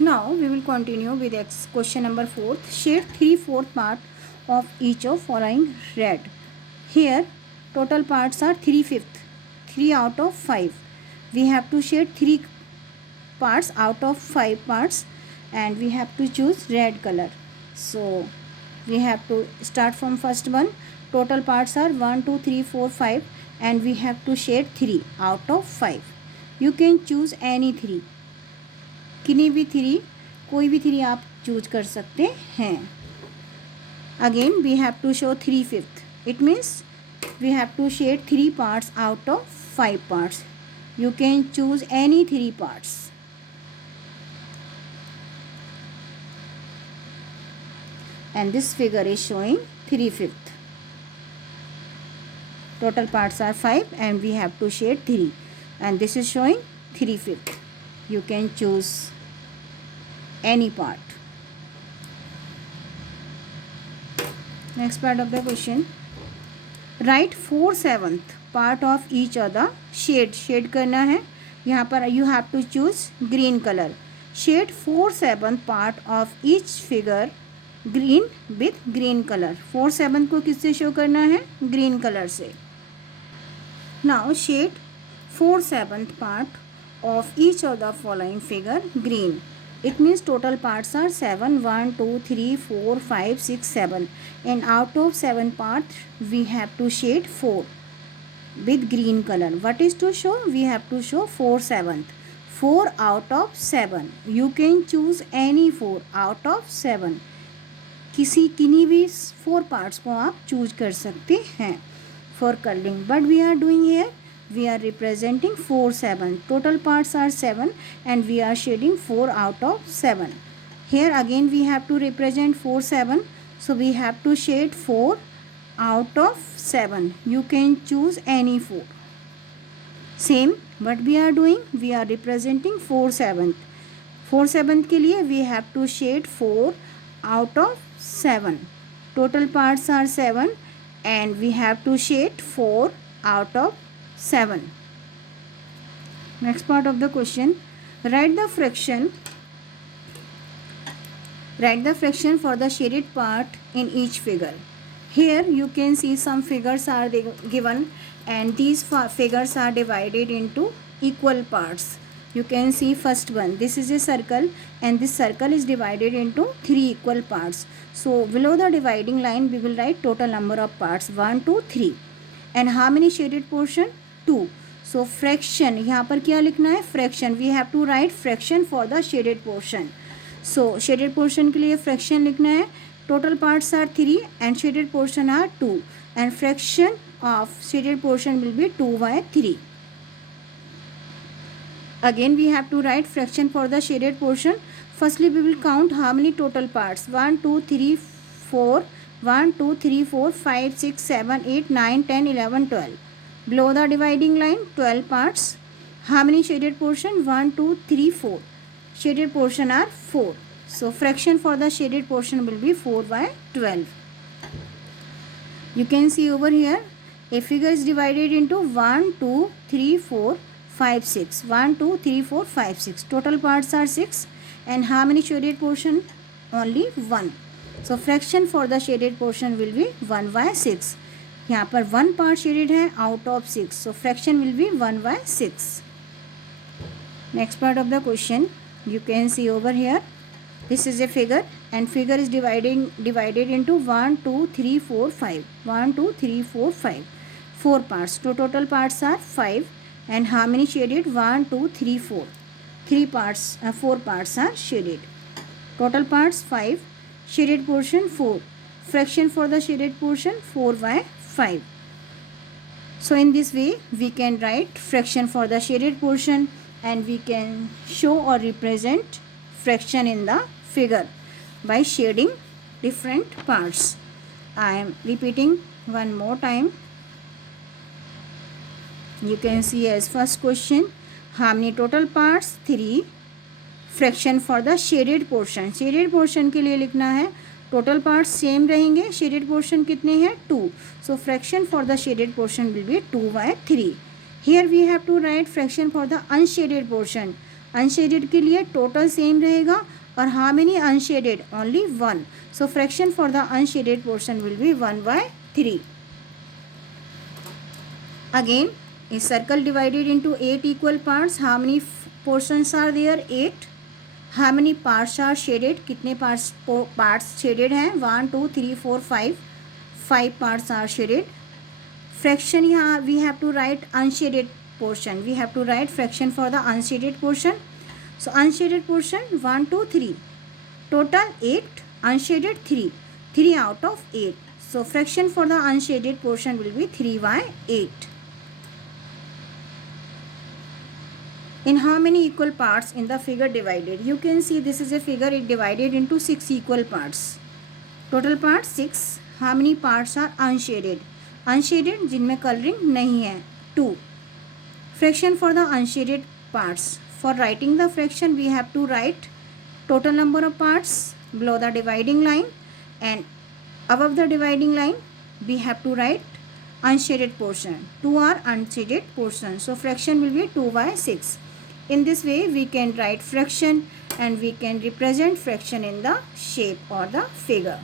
Now we will continue with question number 4. Shade 3/4 part of each of following red. Here total parts are 3/5, 3 out of 5. We have to shade 3 parts out of 5 parts and we have to choose red color. So we have to start from first one. Total parts are 1, 2, 3, 4, 5 and we have to shade 3 out of 5. You can choose any 3. किन्हीं भी 3, कोई भी 3 आप choose कर सकते हैं. Again we have to show 3/5. It means we have to shade 3 parts out of 5 parts. You can choose any 3 parts. And this figure is showing 3/5. Total parts are 5 and we have to shade 3. And this is showing 3/5. You can choose any part. Next part of the question. Write 4/7 part of each other shade. Shade करना है. यहाँ पर you have to choose green color. Shade 4/7 part of each figure green with green color. 4/7 को किससे show करना है? Green colour से. Now shade 4/7 part of each of the following figure green. It means total parts are 7, 1, 2, 3, 4, 5, 6, 7 and out of 7 parts we have to shade 4 with green color. What is to show? We have to show 4/7. 4 out of 7. You can choose any 4 out of 7. किन्हीं भी 4 parts को आप choose कर सकते हैं for coloring. But we are doing here, we are representing 4/7. Total parts are 7 and we are shading 4 out of 7. Here again we have to represent 4/7. So we have to shade 4 out of 7. You can choose any 4. Same what we are doing, we are representing 4/7. 4/7 के लिए we have to shade 4 out of 7. Total parts are 7 and we have to shade 4 out of 7. Next part of the question. Write the fraction for the shaded part in each figure. Here you can see some figures are given and these figures are divided into equal parts. You can see first one. This is a circle and this circle is divided into 3 equal parts. So below the dividing line we will write total number of parts 1, 2, 3. And how many shaded portion? 2. So fraction, यहाँ पर क्या लिखना है? Fraction. We have to write fraction for the shaded portion. So shaded portion के लिए fraction लिखना है. Total parts are 3 and shaded portion are 2. And fraction of shaded portion will be 2/3. Again we have to write fraction for the shaded portion. Firstly we will count how many total parts. 1, 2, 3, 4. 1, 2, 3, 4, 5, 6, 7, 8, 9, 10, 11, 12. Below the dividing line 12 parts. How many shaded portion? 1, 2, 3, 4. Shaded portion are 4. So fraction for the shaded portion will be 4/12. You can see over here a figure is divided into 1, 2, 3, 4, 5, 6. 1, 2, 3, 4, 5, 6. Total parts are 6 and how many shaded portion? Only 1. So fraction for the shaded portion will be 1/6. यहाँ पर 1 part shaded है out of 6. So fraction will be 1/6. Next part of the question you can see over here. This is a figure and figure is divided into 1, 2, 3, 4, 5. 1, 2, 3, 4, 5. 4 parts. So total parts are 5 and how many shaded? 1, 2, 3, 4. 4 parts are shaded. Total parts 5. Shaded portion 4. Fraction for the shaded portion 4/5. So in this way we can write fraction for the shaded portion and we can show or represent fraction in the figure by shading different parts. I am repeating one more time. You can see as first question, how many total parts? 3. Fraction for the shaded portion. Shaded portion के लिए लिखना है total parts same रहेंगे. Shaded portion कितने हैं? 2. So fraction for the shaded portion will be 2/3. Here we have to write fraction for the unshaded portion. Unshielded के लिए total same रहेगा और how many unshielded, only 1. So fraction for the unshaded portion will B 1/3. Again, a circle divided into 8 equal parts. How many portions are there? 8. How many parts are shaded? कितने parts shaded हैं? 1 2 3 4 5. 5 parts are shaded. Fraction यहाँ we have to write unshaded portion. We have to write fraction for the unshaded portion. So unshaded portion 1 2 3. Total 8. Unshaded 3. 3 out of 8. So fraction for the unshaded portion will be 3/8. In how many equal parts in the figure divided? You can see this is a figure, it divided into 6 equal parts. Total parts 6. How many parts are unshaded? Unshaded जिनमें coloring नहीं है 2. Fraction for the unshaded parts. For writing the fraction we have to write total number of parts below the dividing line, and above the dividing line we have to write unshaded portion. 2 are unshaded portion. So fraction will be 2/6. In this way we can write fraction and we can represent fraction in the shape or the figure.